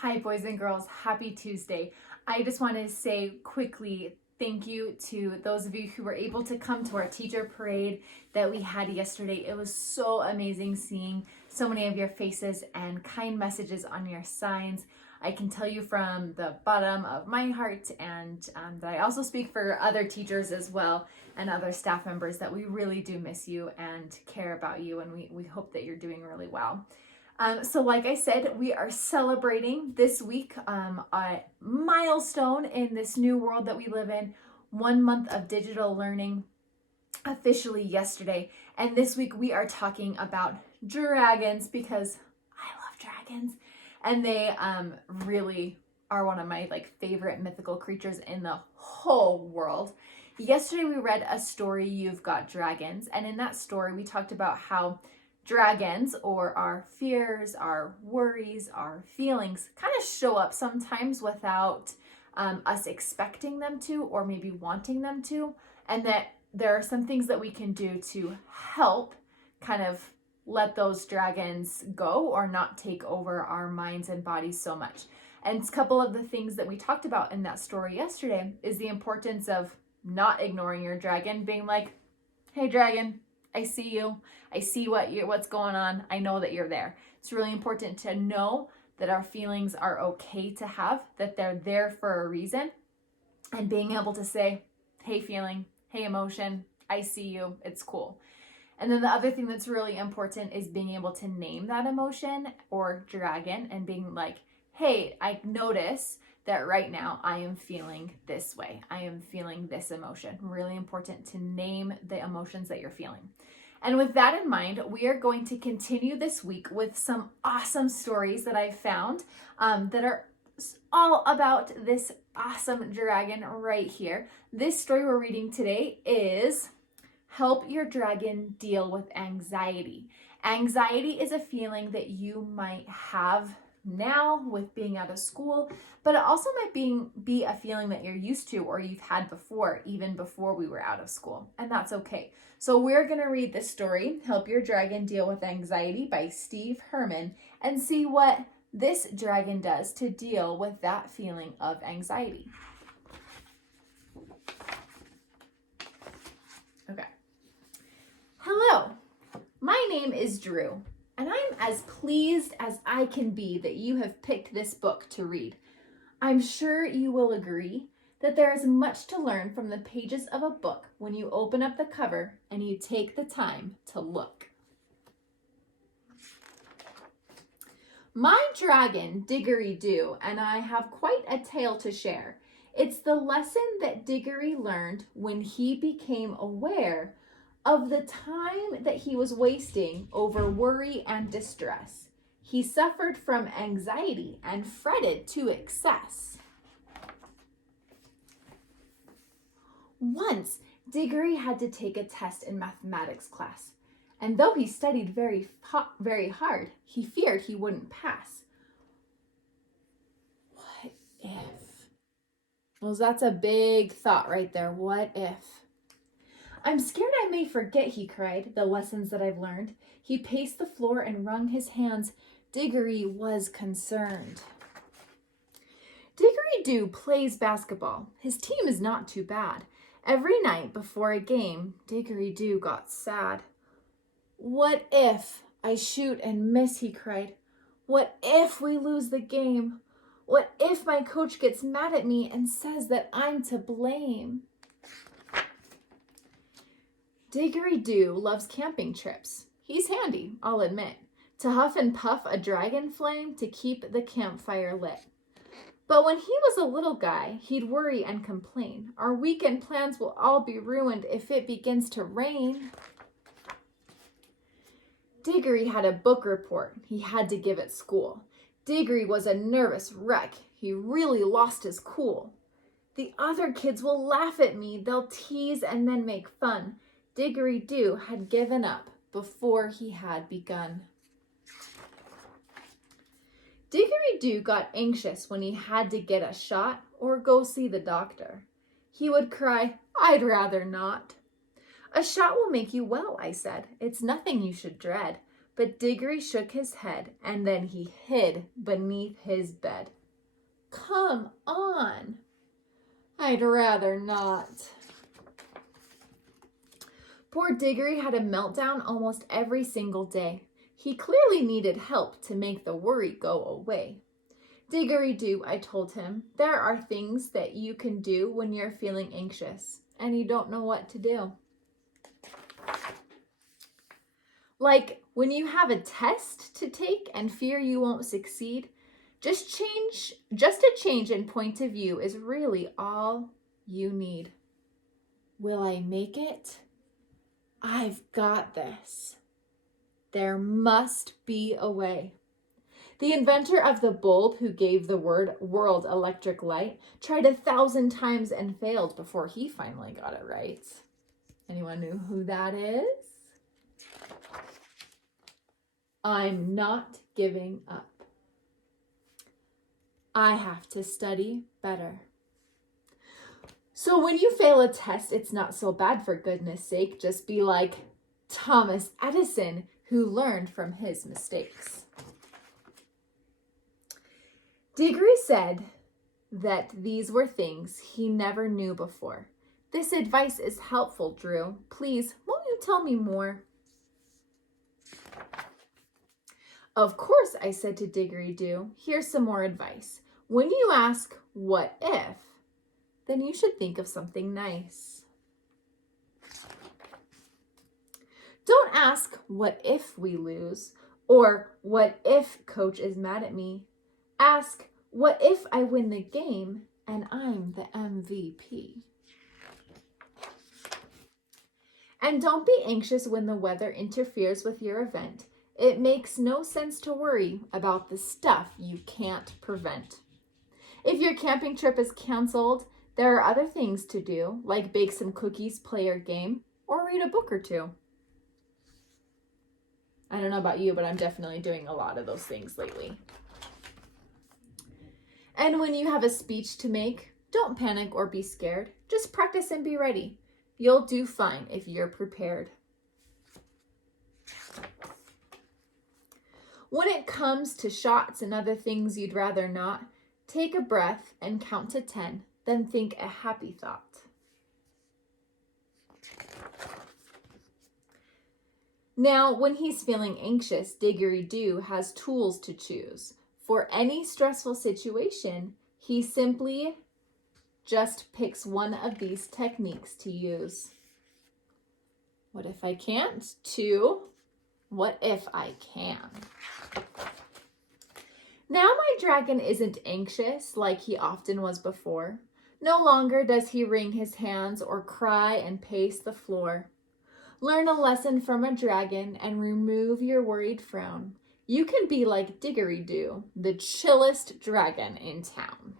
Hi, boys and girls. Happy Tuesday. I just want to say quickly thank you to those of you who were able to come to our teacher parade that we had yesterday. It was so amazing seeing so many of your faces and kind messages on your signs. I can tell you from the bottom of my heart, and that I also speak for other teachers as well and other staff members, that we really do miss you and care about you, and we hope that you're doing really well. So like I said, we are celebrating this week a milestone in this new world that we live in. 1 month of digital learning officially yesterday. And this week we are talking about dragons because I love dragons. And they really are one of my favorite mythical creatures in the whole world. Yesterday we read a story, You've Got Dragons. And in that story we talked about how dragons, or our fears, our worries, our feelings, kind of show up sometimes without us expecting them to, or maybe wanting them to, and that there are some things that we can do to help kind of let those dragons go or not take over our minds and bodies so much. And a couple of the things that we talked about in that story yesterday is the importance of not ignoring your dragon, being like, hey dragon, I see you. I see what's going on. I know that you're there. It's really important to know that our feelings are okay to have, that they're there for a reason, and being able to say, hey feeling, hey emotion, I see you, it's cool. And then the other thing that's really important is being able to name that emotion or dragon and being like, hey, I notice that right now I am feeling this way. I am feeling this emotion. Really important to name the emotions that you're feeling. And with that in mind, we are going to continue this week with some awesome stories that I found that are all about this awesome dragon right here. This story we're reading today is Help Your Dragon Deal with Anxiety. Anxiety is a feeling that you might have now with being out of school, but it also might be a feeling that you're used to or you've had before, even before we were out of school, and that's okay. So we're going to read this story, Help Your Dragon Deal with Anxiety by Steve Herman, and see what this dragon does to deal with that feeling of anxiety. Okay. Hello, my name is Drew, and I'm as pleased as I can be that you have picked this book to read. I'm sure you will agree that there is much to learn from the pages of a book when you open up the cover and you take the time to look. My dragon, Diggory-Doo, and I have quite a tale to share. It's the lesson that Diggory learned when he became aware of the time that he was wasting over worry and distress. He suffered from anxiety and fretted to excess. Once, Diggory had to take a test in mathematics class, and though he studied very hard, he feared he wouldn't pass. What if? Well, that's a big thought right there. What if? I'm scared I may forget, he cried, the lessons that I've learned. He paced the floor and wrung his hands. Diggory was concerned. Diggory-Doo plays basketball. His team is not too bad. Every night before a game, Diggory-Doo got sad. What if I shoot and miss, he cried. What if we lose the game? What if my coach gets mad at me and says that I'm to blame? Diggory-Doo loves camping trips. He's handy, I'll admit, to huff and puff a dragon flame to keep the campfire lit. But when he was a little guy, he'd worry and complain. Our weekend plans will all be ruined if it begins to rain. Diggory had a book report he had to give at school. Diggory was a nervous wreck. He really lost his cool. The other kids will laugh at me. They'll tease and then make fun. Diggory-Doo had given up before he had begun. Diggory-Doo got anxious when he had to get a shot or go see the doctor. He would cry, I'd rather not. A shot will make you well, I said. It's nothing you should dread. But Diggory shook his head, and then he hid beneath his bed. Come on. I'd rather not. Poor Diggory had a meltdown almost every single day. He clearly needed help to make the worry go away. Diggory-Doo, I told him, there are things that you can do when you're feeling anxious and you don't know what to do. Like when you have a test to take and fear you won't succeed, just a change in point of view is really all you need. Will I make it? I've got this. There must be a way. The inventor of the bulb who gave the world electric light tried 1,000 times and failed before he finally got it right. Anyone know who that is? I'm not giving up. I have to study better. So when you fail a test, it's not so bad, for goodness sake. Just be like Thomas Edison, who learned from his mistakes. Diggory said that these were things he never knew before. This advice is helpful, Drew. Please, won't you tell me more? Of course, I said to Diggory-Doo. Here's some more advice. When you ask, what if, then you should think of something nice. Don't ask, what if we lose? Or, what if coach is mad at me? Ask, what if I win the game and I'm the MVP? And don't be anxious when the weather interferes with your event. It makes no sense to worry about the stuff you can't prevent. If your camping trip is canceled, there are other things to do, like bake some cookies, play your game, or read a book or two. I don't know about you, but I'm definitely doing a lot of those things lately. And when you have a speech to make, don't panic or be scared. Just practice and be ready. You'll do fine if you're prepared. When it comes to shots and other things you'd rather not, take a breath and count to 10. Then think a happy thought. Now, when he's feeling anxious, Diggory-Doo has tools to choose. For any stressful situation, he simply just picks one of these techniques to use. What if I can't? 2. What if I can? Now my dragon isn't anxious like he often was before. No longer does he wring his hands or cry and pace the floor. Learn a lesson from a dragon and remove your worried frown. You can be like Diggory-Doo, the chillest dragon in town.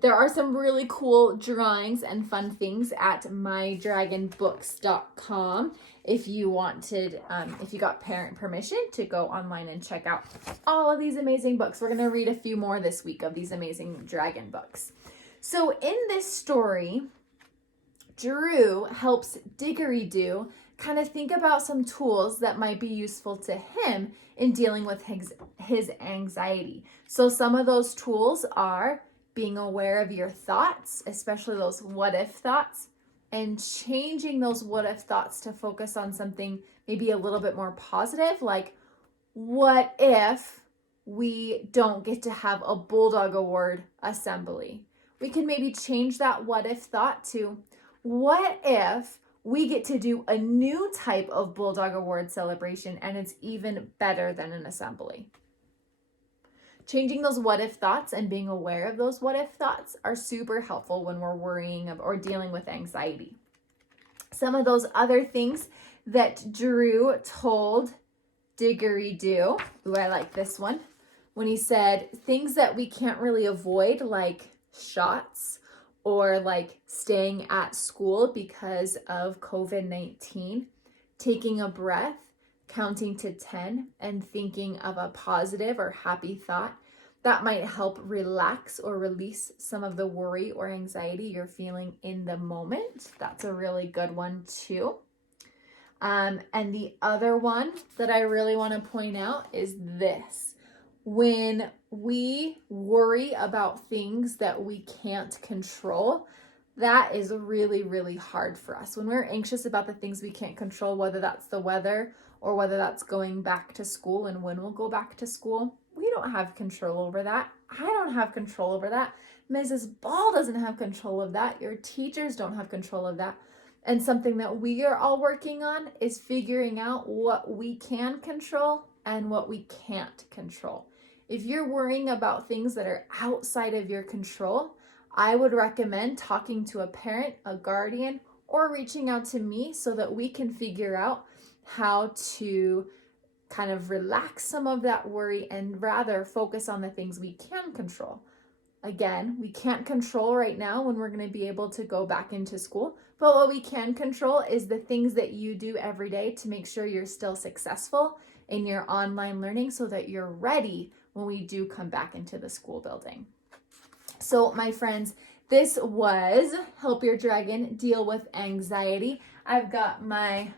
There are some really cool drawings and fun things at mydragonbooks.com if you wanted, if you got parent permission to go online and check out all of these amazing books. We're going to read a few more this week of these amazing dragon books. So in this story, Drew helps Diggory-Doo kind of think about some tools that might be useful to him in dealing with his anxiety. So some of those tools are being aware of your thoughts, especially those what if thoughts, and changing those what if thoughts to focus on something maybe a little bit more positive, like what if we don't get to have a Bulldog Award assembly? We can maybe change that what if thought to what if we get to do a new type of Bulldog Award celebration and it's even better than an assembly? Changing those what if thoughts and being aware of those what if thoughts are super helpful when we're worrying or dealing with anxiety. Some of those other things that Drew told Diggory-Doo, ooh, I like this one, when he said things that we can't really avoid, like shots or like staying at school because of COVID-19, taking a breath, counting to 10 and thinking of a positive or happy thought. that might help relax or release some of the worry or anxiety you're feeling in the moment. That's a really good one too. And the other one that I really want to point out is this. When we worry about things that we can't control, that is really, really hard for us. When we're anxious about the things we can't control, whether that's the weather or whether that's going back to school and when we'll go back to school, we don't have control over that. I don't have control over that. Mrs. Ball doesn't have control of that. Your teachers don't have control of that. And something that we are all working on is figuring out what we can control and what we can't control. If you're worrying about things that are outside of your control, I would recommend talking to a parent, a guardian, or reaching out to me so that we can figure out how to kind of relax some of that worry and rather focus on the things we can control. Again, we can't control right now when we're going to be able to go back into school, but what we can control is the things that you do every day to make sure you're still successful in your online learning so that you're ready when we do come back into the school building. So my friends, this was Help Your Dragon Deal with Anxiety. I've got my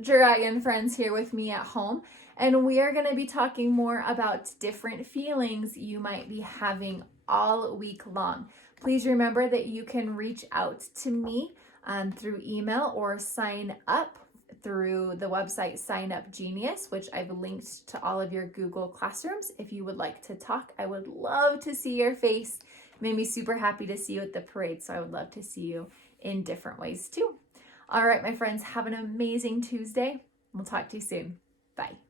dragon friends here with me at home, and we are going to be talking more about different feelings you might be having all week long. Please remember that you can reach out to me through email or sign up through the website Sign Up Genius, which I've linked to all of your Google Classrooms. If you would like to talk, I would love to see your face. It made me super happy to see you at the parade, so I would love to see you in different ways too. All right, my friends, have an amazing Tuesday. We'll talk to you soon. Bye.